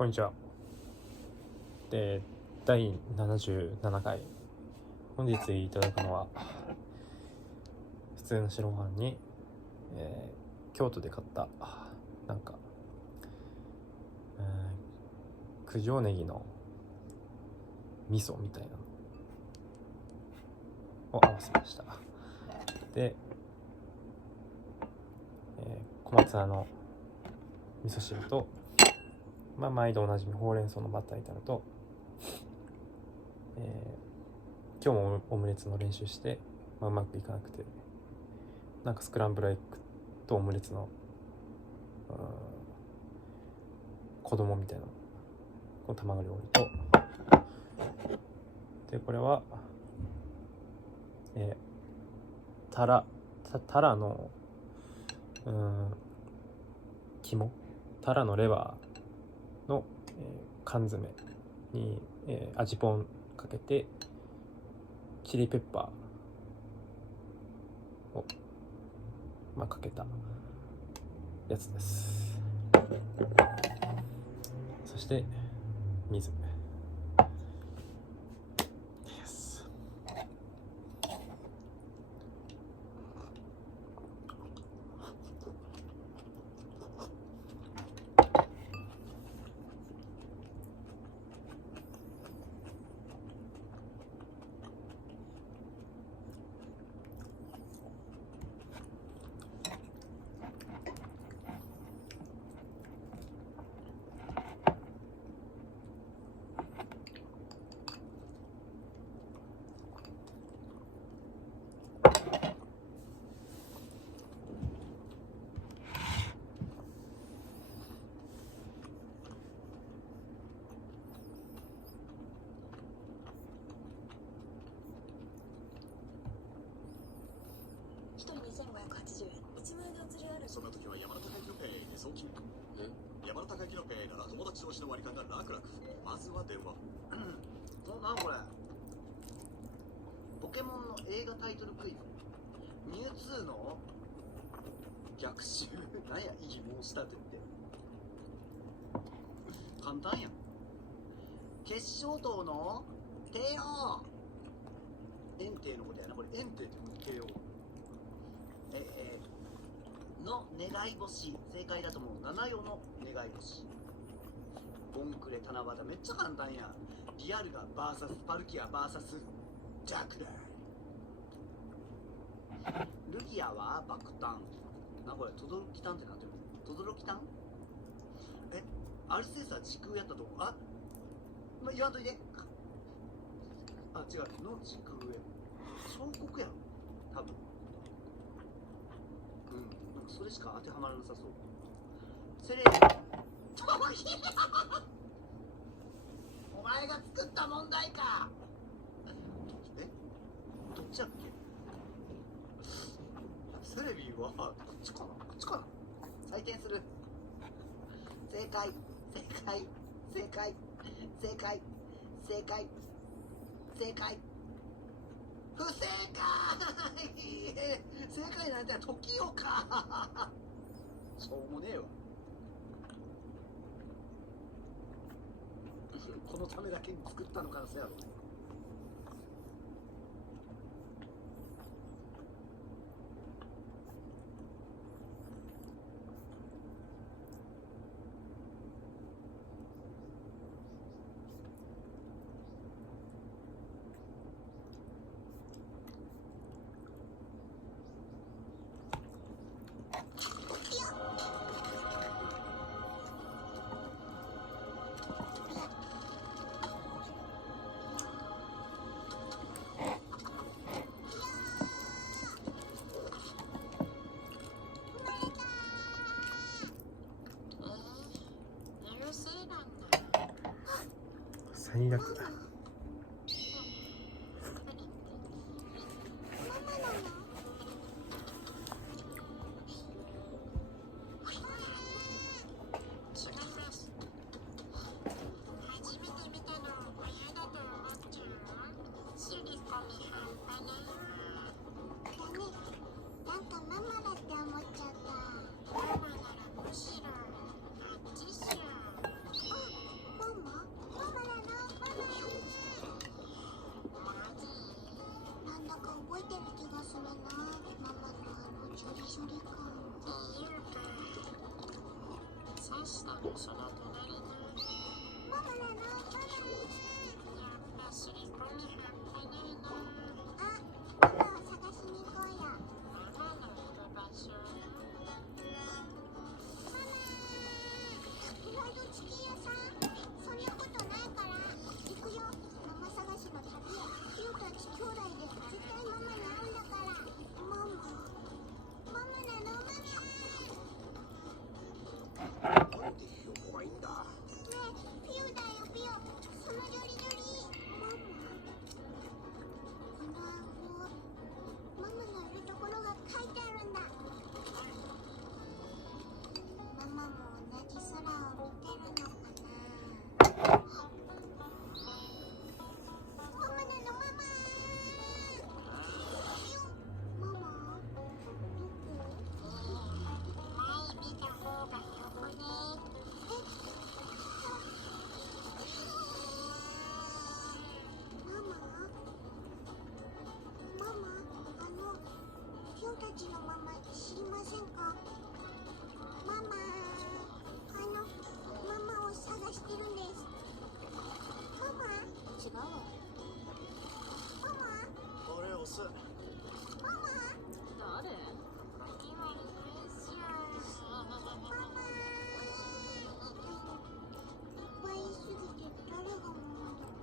こんにちは。第77回。本日いただくのは普通の白ご飯に、京都で買った九条ネギの味噌みたいなのを合わせました。で、小松菜の味噌汁と、毎度おなじみほうれん草のバター炒めと、今日もオムレツの練習して、うまくいかなくて、スクランブルエッグとオムレツの子供みたいなこの卵料理と、でこれはタラの肝、タラのレバーの、缶詰に、味ぽんかけてチリペッパーを、かけたやつです。そして水。1人2580円。1万円でお釣りある。そんな時は山田孝之のペイで送金。山田孝之のペイなら友達同士の割り勘が楽々。まずは電話。なんこれ、ポケモンの映画タイトルクイズ。ミュウツーの逆襲。なんや、異議申し立てって。簡単やん。決勝塔の帝王。炎帝のことやな。これ炎帝って帝王の願い星。正解だと思う。七夜の願い星。ボンクレ七夕。めっちゃ簡単やん。リアルガ VS パルキア VS ジャックだ。ルギアは爆弾。これ、轟炭ってなってる。轟炭？アルセウスは時空やったと思う。言わんといて。違う。の時空へ。彫刻やろ。多分。それしか当てはまらなさそう。セレブ。お前が作った問題か。どっちやっけ。セレビはこっちかな、こっちかな。採点する。正解正解正解正解正解正解不正解。正解なんて時よか。しょうもねえわ。このためだけに作ったのかな、せやろ。最悪。その隣のママなのママ。やっぱしりこに半端ないな。あ、ママを探しに行こうよ。ママのいる場所。フライドチキン屋さん？そんなことないから行くよ。ママ探しの旅へ。ピオたち兄弟で絶対ママに会うんだから。ママなのママ。なんでひよこがいいんだ。ねえ、ピオだよピオ。そのジョリジョリ。ママ。この暗号、ママのいるところが書いてあるんだ。ママも同じ空を見てるのかな。ママなのママ。ピオ、ママどこ？前見た方がよくね。ママ、ピオたちのママ知りませんか？ママ、ママを探してるんです。ママ？違うわ。ママ？俺押す。ママ？誰？何はいいですよ。ママ。いっぱいいすぎて誰がママだか。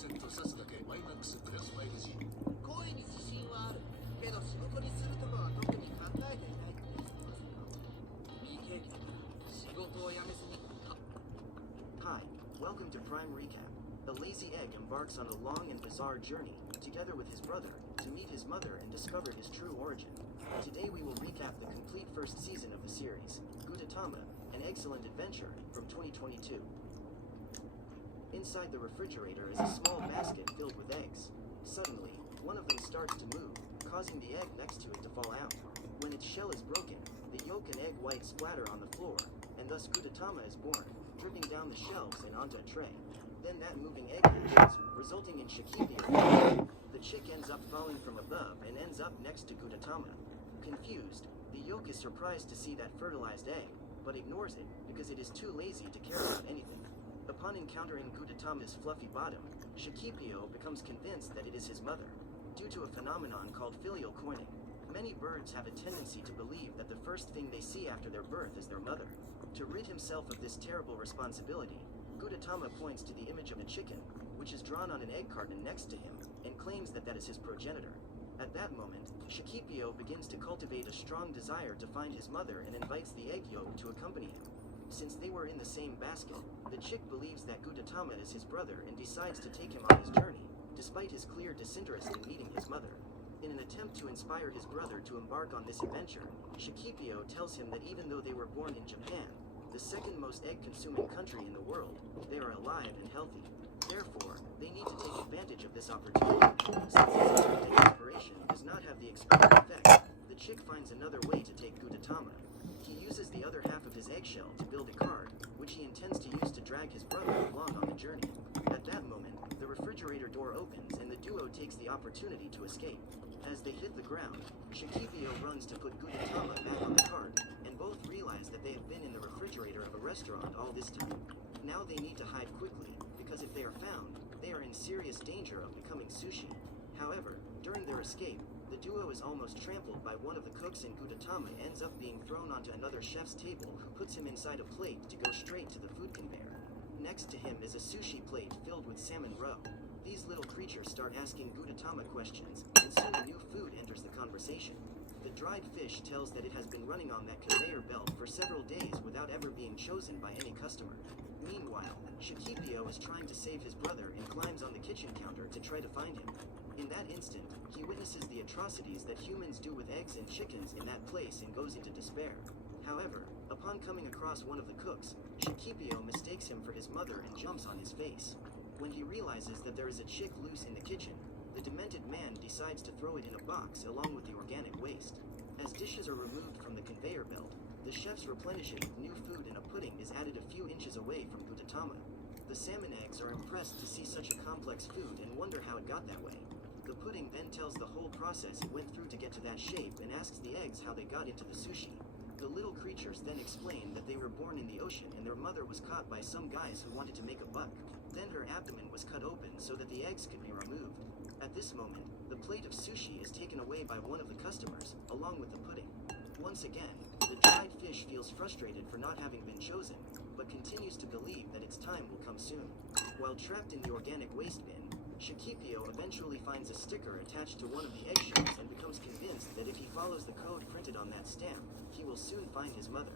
セット刺すだけマイマックスプラス 5G。 恋に自信はあるけど仕事にするとかは特に考えていないって言ってますが未経験だから仕事を辞めずに Hi, welcome to Prime Recap. The lazy egg embarks on a long and bizarre journey, together with his brother, to meet his mother and discover his true origin. Today we will recap the complete first season of the series, Gudetama, an excellent adventure, from 2022. Inside the refrigerator is a small basket filled with eggs. Suddenly, one of them starts to move, causing the egg next to it to fall out. When its shell is broken, the yolk and egg white splatter on the floor, and thus Gudetama is born, dripping down the shelves and onto a tray. Then that moving egg hatches, resulting in Shikipio. The chick ends up falling from above and ends up next to Gudetama. Confused, the yolk is surprised to see that fertilized egg, but ignores it because it is too lazy to care about anything. Upon encountering Gudetama's fluffy bottom, Shikipio becomes convinced that it is his mother. Due to a phenomenon called filial coining, many birds have a tendency to believe that the first thing they see after their birth is their mother. To rid himself of this terrible responsibility, Gudetama points to the image of a chicken, which is drawn on an egg carton next to him, and claims that that is his progenitor. At that moment, Shikipio begins to cultivate a strong desire to find his mother and invites the egg yolk to accompany him. Since they were in the same basket, the chick believes that Gudetama is his brother and decides to take him on his journey, despite his clear disinterest in meeting his mother. In an attempt to inspire his brother to embark on this adventure, Shikipio tells him that even though they were born in Japan, the second most egg-consuming country in the world, they are alive and healthy. Therefore, they need to take advantage of this opportunity. Since this egg inspiration does not have the expected effect, the chick finds another way to take Gudetama. He uses the other half of his eggshell to build a cart, which he intends to use to drag his brother along on the journey. At that moment, the refrigerator door opens and the duo takes the opportunity to escape. As they hit the ground, Shikipio runs to put Gudetama back on the cart, and both realize that they have been in the refrigerator of a restaurant all this time. Now they need to hide quickly, because if they are found, they are in serious danger of becoming sushi. However, during their escape, the duo is almost trampled by one of the cooks and Gudetama ends up being thrown onto another chef's table who puts him inside a plate to go straight to the food conveyor. Next to him is a sushi plate filled with salmon roe. These little creatures start asking Gudetama questions, and soon a new food enters the conversation. The dried fish tells that it has been running on that conveyor belt for several days without ever being chosen by any customer. Meanwhile, Shikipio is trying to save his brother and climbs on the kitchen counter to try to find him. In that instant, he witnesses the atrocities that humans do with eggs and chickens in that place and goes into despair. However, upon coming across one of the cooks, Shikipio mistakes him for his mother and jumps on his face. When he realizes that there is a chick loose in the kitchen, the demented man decides to throw it in a box along with the organic waste. As dishes are removed from the conveyor belt, the chefs replenish it with new food and a pudding is added a few inches away from Gudetama. The salmon eggs are impressed to see such a complex food and wonder how it got that way. The pudding then tells the whole process it went through to get to that shape and asks the eggs how they got into the sushi. The little creatures then explain that they were born in the ocean and their mother was caught by some guys who wanted to make a buck. Then her abdomen was cut open so that the eggs could be removed. At this moment, the plate of sushi is taken away by one of the customers, along with the pudding. Once again, the dried fish feels frustrated for not having been chosen, but continues to believe that its time will come soon. While trapped in the organic waste bin, Shikipio eventually finds a sticker attached to one of the eggshells and becomes convinced that if he follows the code printed on that stamp, he will soon find his mother.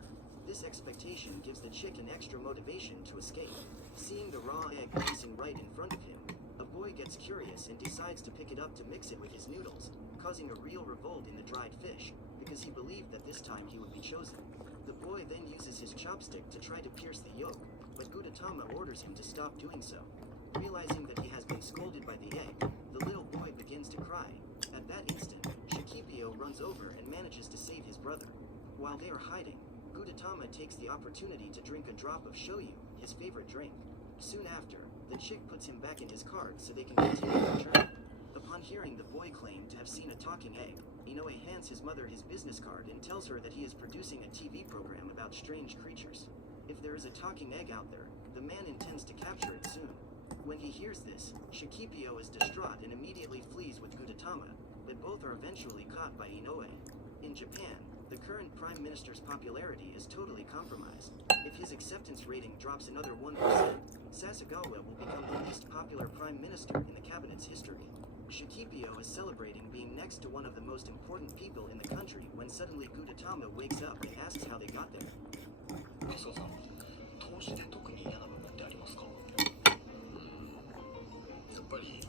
This expectation gives the chick an extra motivation to escape. Seeing the raw egg facing right in front of him, a boy gets curious and decides to pick it up to mix it with his noodles, causing a real revolt in the dried fish, because he believed that this time he would be chosen. The boy then uses his chopstick to try to pierce the yolk, but Gudetama orders him to stop doing so. Realizing that he has been scolded by the egg, the little boy begins to cry. At that instant, Shikipio runs over and manages to save his brother. While they are hiding, Gudetama takes the opportunity to drink a drop of shoyu, his favorite drink. Soon after, the chick puts him back in his cart so they can continue their journey. Upon hearing the boy claim to have seen a talking egg, Inoue hands his mother his business card and tells her that he is producing a TV program about strange creatures. If there is a talking egg out there, the man intends to capture it soon. When he hears this, Shikipio is distraught and immediately flees with Gudetama, but both are eventually caught by Inoue. In Japan, the current Prime Minister's popularity is totally compromised. If his acceptance rating drops another 1%, Sasagawa will become the least popular Prime Minister in the cabinet's history. Shikipio is celebrating being next to one of the most important people in the country when suddenly Gudetama wakes up and asks how they got there. マスオさん、投資で特に嫌な部分ってありますか？やっぱり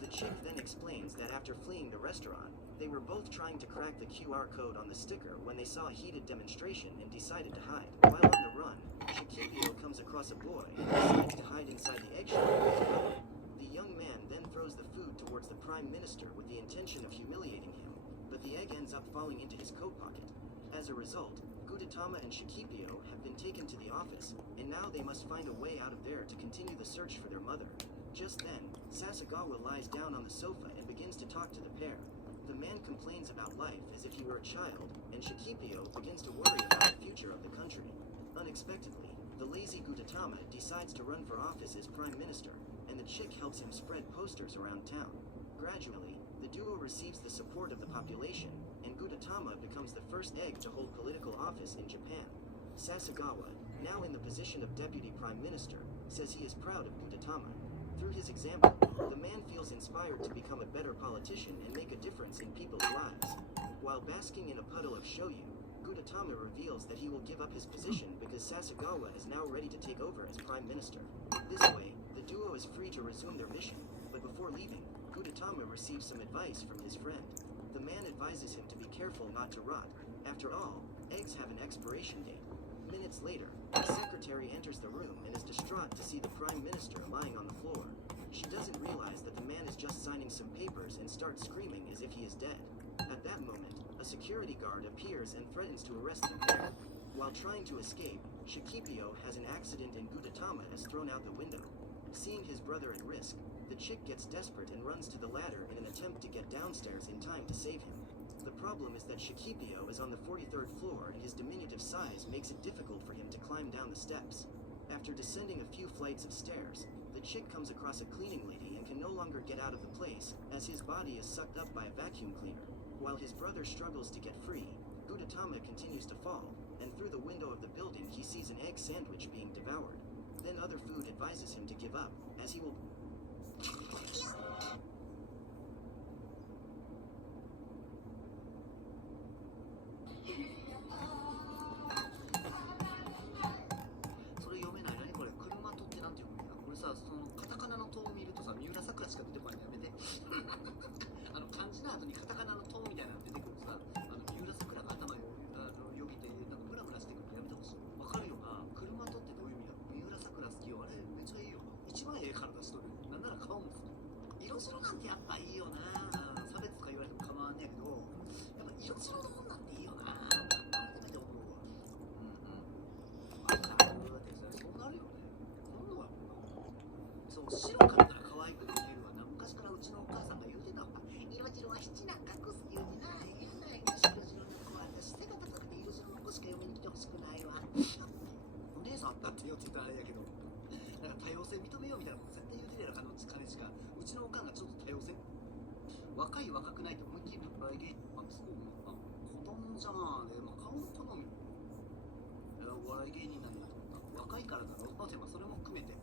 The chick then explains that after fleeing the restaurant, they were both trying to crack the QR code on the sticker when they saw a heated demonstration and decided to hide. While on the run, Shikipio comes across a boy and decides to hide inside the eggshell. The young man then throws the food towards the Prime Minister with the intention of humiliating him, but the egg ends up falling into his coat pocket. As a result, Gudetama and Shikipio have been taken to the office, and now they must find a way out of there to continue the search for their mother. Just then, Sasagawa lies down on the sofa and begins to talk to the pair. The man complains about life as if he were a child, and Shikipio begins to worry about the future of the country. Unexpectedly, the lazy Gudetama decides to run for office as Prime Minister, and the chick helps him spread posters around town. Gradually, the duo receives the support of the population, and Gudetama becomes the first egg to hold political office in Japan. Sasagawa, now in the position of Deputy Prime Minister, says he is proud of Gudetama. Through his example, the man feels inspired to become a better politician and make a difference in people's lives. While basking in a puddle of shoyu, Gudetama reveals that he will give up his position because Sasagawa is now ready to take over as Prime Minister. This way, the duo is free to resume their mission, but before leaving, Gudetama receives some advice from his friend. The man advises him to be careful not to rot. After all, eggs have an expiration date. Minutes later, the secretary enters the room and is distraught to see the Prime Minister lying on the floor. She doesn't realize that the man is just signing some papers and starts screaming as if he is dead. At that moment, a security guard appears and threatens to arrest the pair. While trying to escape, Shikipio has an accident and Gudetama is thrown out the window. Seeing his brother at risk, the chick gets desperate and runs to the ladder in an attempt to get downstairs in time to save him. The problem is that Shikipio is on the 43rd floor and his diminutive size makes it difficult for him to climb down the steps. After descending a few flights of stairs, the chick comes across a cleaning lady and can no longer get out of the place as his body is sucked up by a vacuum cleaner. While his brother struggles to get free, Gudetama continues to fall, and through the window of the building he sees an egg sandwich being devoured. Then other food advises him to give up, as he will それ読めない。何これ、車とってなんて読むんだ。これさ、そのカタカナの塔を見るとさ、三浦さくらしか出てこないのやめて。漢字の後にカタカナの塔みたいなの出てくるとさ、三浦さくらが頭よぎてなんかムラムラしてくるのやめてほしい。わかるよな。車とってどういう意味だ。三浦さくら好きよ。あれめっちゃいいよな。一番ええ体しとる。なんなら顔も好き。色白なんてやっぱいいよな。差別とか言われても構わんねやけど、やっぱ色白の女っていいよな。改めて思うわ。わかるってそうなるよね。今度はそう白かったら可愛くできるわな。昔からうちのお母さんが言うてたわ。色白は七難隠す言うてな。言うないが白白の子は私背が高くて色白の子しか嫁に来てほしくないわ。お姉さんだって言ってたあれやけど、なんか多様性認めようみたいなこと絶対言うてるやろ。彼氏がうちのおかんがちょっと多様性若い若くないって思いっきり来芸そう子供じゃんで、まあ、顔の好みお笑い芸人なんだと思った。若いからだろうでもそれも含めて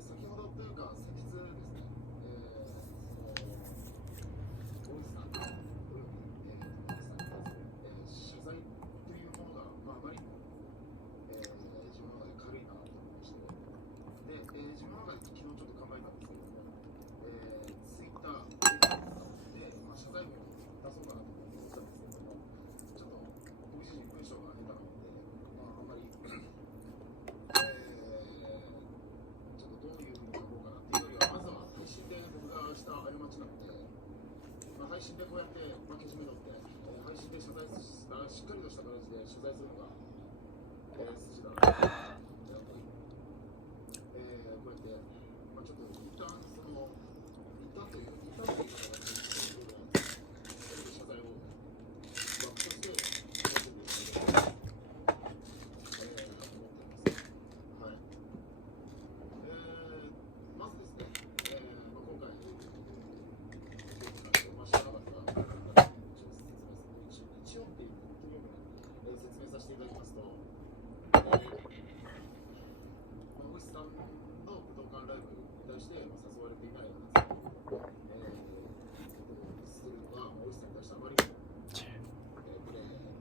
先ほどというか先日ですね、大石さんがおよび皆さんに対する謝罪というものが、あまりにも、自分の中で軽いなと思いまして、で、自分の中で昨日ちょっと考えたんですけれども、ツイッターを使って、謝罪文を出そうかなと思ったんですけれども、ちょっと僕自身文章が下手なので、あんまりちょっとどういうふうに書こうかなっていうよりは、まずは配信で僕がした過ちなので、配信でこうやって、けじめ取って、配信で謝罪しっかりとした形で謝罪するのが、筋だなとやっぱり、こうやって、ちょっと一旦という言い方がないんですけど、謝罪をバックとしてやってみようと思ってます。はい。さんの武道館ライブに対して、まあ、誘われていない発言を、するのは、大石さんに対してあまりにも